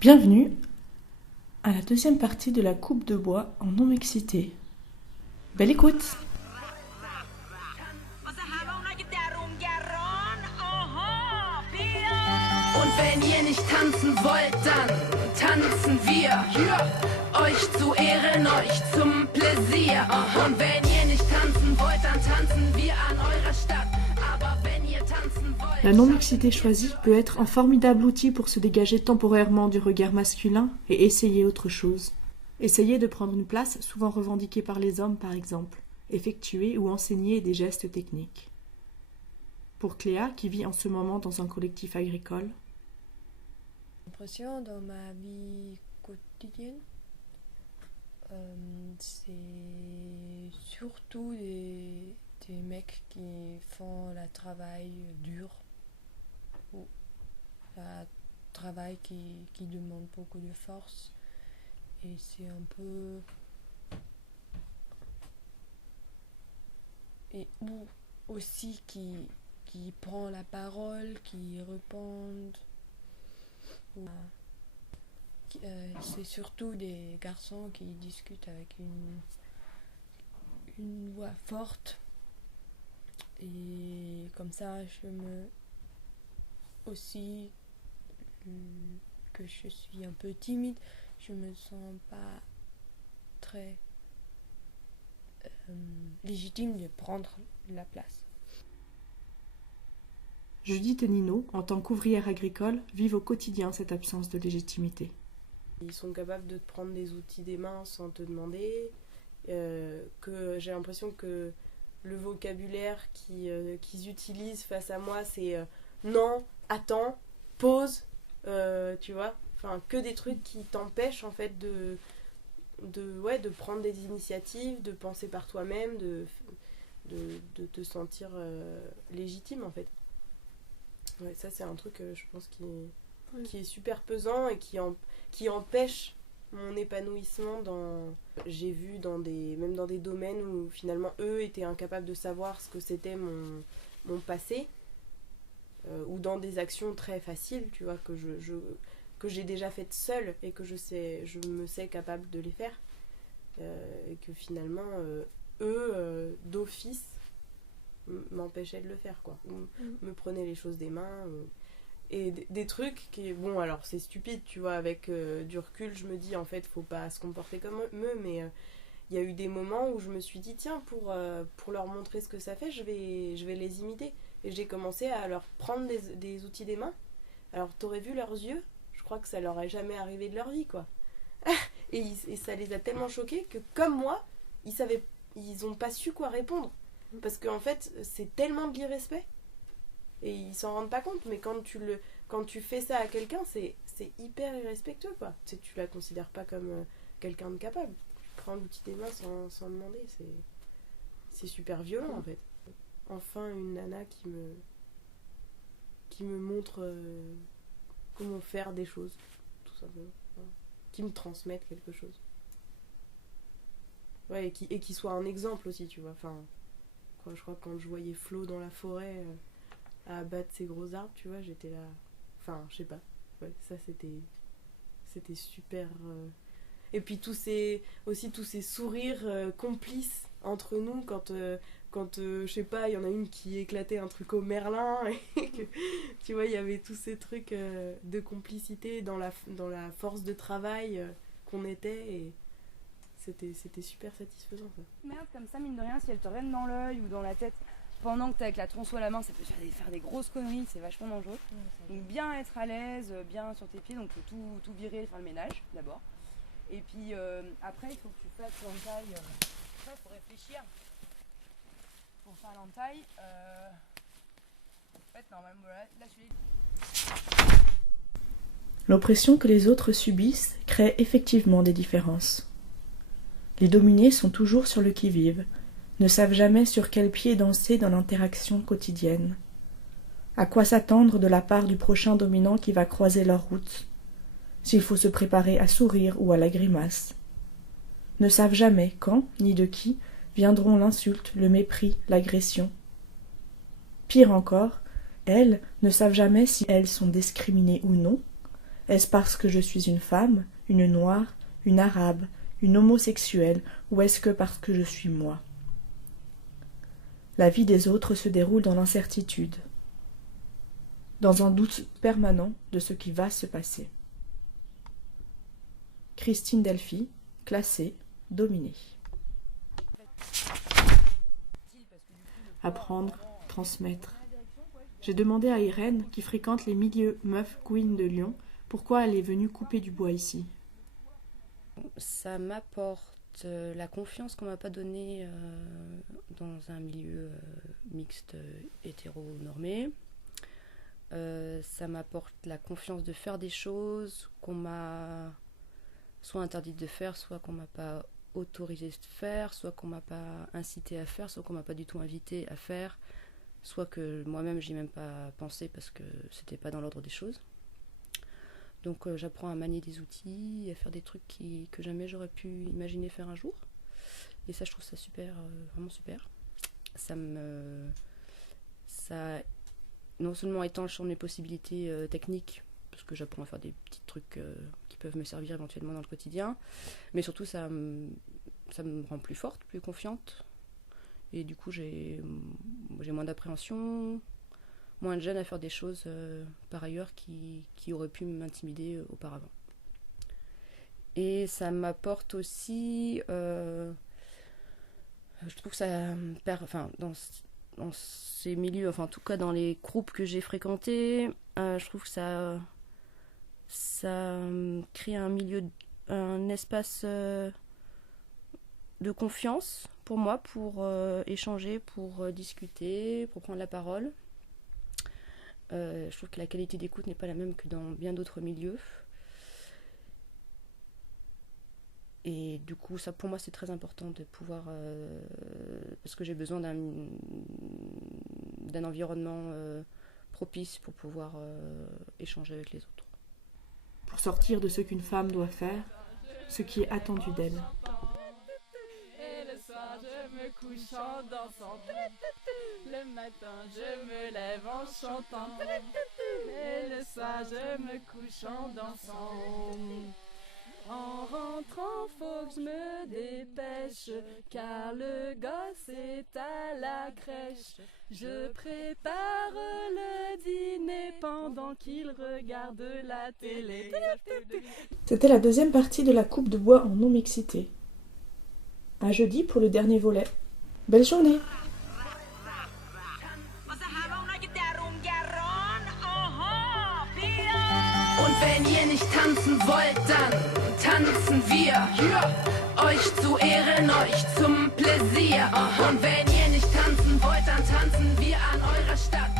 Bienvenue à la deuxième partie de la coupe de bois en non-mixité. Belle écoute! Und wenn ihr nicht tanzen wollt, dann tanzen wir. Euch zu Ehren, euch zum Pläsier. Und wenn ihr nicht tanzen wollt, dann tanzen wir an eurer Stadt. Aber wenn ihr tanzen wollt... La non-mixité choisie peut être un formidable outil pour se dégager temporairement du regard masculin et essayer autre chose. Essayer de prendre une place souvent revendiquée par les hommes, par exemple. Effectuer ou enseigner des gestes techniques. Pour Cléa, qui vit en ce moment dans un collectif agricole, l'impression dans ma vie quotidienne, c'est surtout des mecs qui font le travail dur ou un travail qui demande beaucoup de force, et c'est un peu et ou aussi qui prend la parole, qui répondent. C'est surtout des garçons qui discutent avec une voix forte, et comme ça je me aussi que je suis un peu timide, je me sens pas très légitime de prendre la place. Judith et Nino, en tant qu'ouvrières agricoles, vivent au quotidien cette absence de légitimité. Ils sont capables de te prendre des outils des mains sans te demander, que j'ai l'impression que le vocabulaire qu'ils utilisent face à moi, c'est non, attends, pause, tu vois, enfin que des trucs qui t'empêchent en fait de prendre des initiatives, de penser par toi-même, de te sentir légitime en fait. Ouais, ça c'est un truc je pense qui est super pesant et qui empêche mon épanouissement j'ai vu même dans des domaines où finalement eux étaient incapables de savoir ce que c'était mon passé, ou dans des actions très faciles, tu vois, que j'ai déjà faites seule et que je me sais capable de les faire, et que finalement eux d'office m'empêchaient de le faire, quoi, ou me prenaient les choses des mains, et des trucs qui, bon, alors c'est stupide, tu vois, avec du recul je me dis en fait faut pas se comporter comme eux, mais il y a eu des moments où je me suis dit tiens, pour leur montrer ce que ça fait, je vais les imiter, et j'ai commencé à leur prendre des outils des mains. Alors t'aurais vu leurs yeux, je crois que ça leur est jamais arrivé de leur vie, quoi. et ça les a tellement choqués que comme moi ils ont pas su quoi répondre, parce qu'en fait c'est tellement de l'irrespect et ils s'en rendent pas compte, mais quand tu fais ça à quelqu'un, c'est hyper irrespectueux, quoi. Tu la considères pas comme quelqu'un de capable, tu prends l'outil des mains sans demander, c'est super violent en fait. Enfin une nana qui me montre comment faire des choses, tout simplement, voilà. Qui me transmette quelque chose, ouais, et qui soit un exemple aussi, tu vois, enfin je crois que quand je voyais Flo dans la forêt à abattre ces gros arbres, tu vois, j'étais là, enfin je sais pas, ouais, ça c'était super, et puis tous ces sourires complices entre nous quand je sais pas, il y en a une qui éclatait un truc au Merlin, et que, tu vois, il y avait tous ces trucs de complicité dans la force de travail qu'on était, et c'était super satisfaisant, ça. Merde, comme ça, mine de rien, si elle te renne dans l'œil ou dans la tête pendant que t'es avec la tronçon à la main, ça peut faire des grosses conneries, c'est vachement dangereux. Donc bien être à l'aise, bien sur tes pieds, donc faut tout virer, faire le ménage d'abord. Et puis après, il faut que tu fasses l'entaille. Il faut réfléchir. Pour faire l'entaille, en fait, normalement, là je vais... L'oppression que les autres subissent crée effectivement des différences. Les dominés sont toujours sur le qui-vive, ne savent jamais sur quel pied danser dans l'interaction quotidienne. À quoi s'attendre de la part du prochain dominant qui va croiser leur route, s'il faut se préparer à sourire ou à la grimace. Ne savent jamais quand, ni de qui, viendront l'insulte, le mépris, l'agression. Pire encore, elles ne savent jamais si elles sont discriminées ou non, Est-ce parce que je suis une femme, une noire, une arabe, une homosexuelle, ou est-ce que parce que je suis moi? La vie des autres se déroule dans l'incertitude, dans un doute permanent de ce qui va se passer. Christine Delphi, classée, dominée. Apprendre, transmettre. J'ai demandé à Irène, qui fréquente les milieux meufs queen de Lyon, pourquoi elle est venue couper du bois ici. Ça m'apporte la confiance qu'on m'a pas donnée dans un milieu mixte hétéro-normé. Ça m'apporte la confiance de faire des choses qu'on m'a soit interdite de faire, soit qu'on m'a pas autorisé de faire, soit qu'on m'a pas incité à faire, soit qu'on m'a pas du tout invité à faire, soit que moi-même j'y ai même pas pensé parce que c'était pas dans l'ordre des choses. Donc j'apprends à manier des outils, à faire des trucs que jamais j'aurais pu imaginer faire un jour. Et ça, je trouve ça super, vraiment super. Ça non seulement étend le champ de mes possibilités techniques, parce que j'apprends à faire des petits trucs qui peuvent me servir éventuellement dans le quotidien, mais surtout ça me rend plus forte, plus confiante. Et du coup, j'ai moins d'appréhension, moins de gêne à faire des choses par ailleurs qui auraient pu m'intimider auparavant. Et ça m'apporte aussi, je trouve que ça dans ces milieux, enfin en tout cas dans les groupes que j'ai fréquentés, je trouve que ça crée un espace de confiance pour moi, pour échanger, pour discuter, pour prendre la parole. Je trouve que la qualité d'écoute n'est pas la même que dans bien d'autres milieux. Et du coup, ça pour moi c'est très important de pouvoir, parce que j'ai besoin d'un environnement propice pour pouvoir échanger avec les autres. Pour sortir de ce qu'une femme doit faire, ce qui est attendu d'elle. Et le soir je me couche en dansant. Le matin je me lève en chantant. Et le soir je me couche en dansant. En rentrant faut que je me dépêche, car le gosse est à la crèche. Je prépare le dîner pendant qu'il regarde la télé. C'était la deuxième partie de la coupe de bois en non-mixité. À jeudi pour le dernier volet. Belle journée! Und wenn ihr nicht tanzen wollt, dann tanzen wir. Euch zu Ehren, euch zum Pläsier. Und wenn ihr nicht tanzen wollt, dann tanzen wir an eurer Stadt.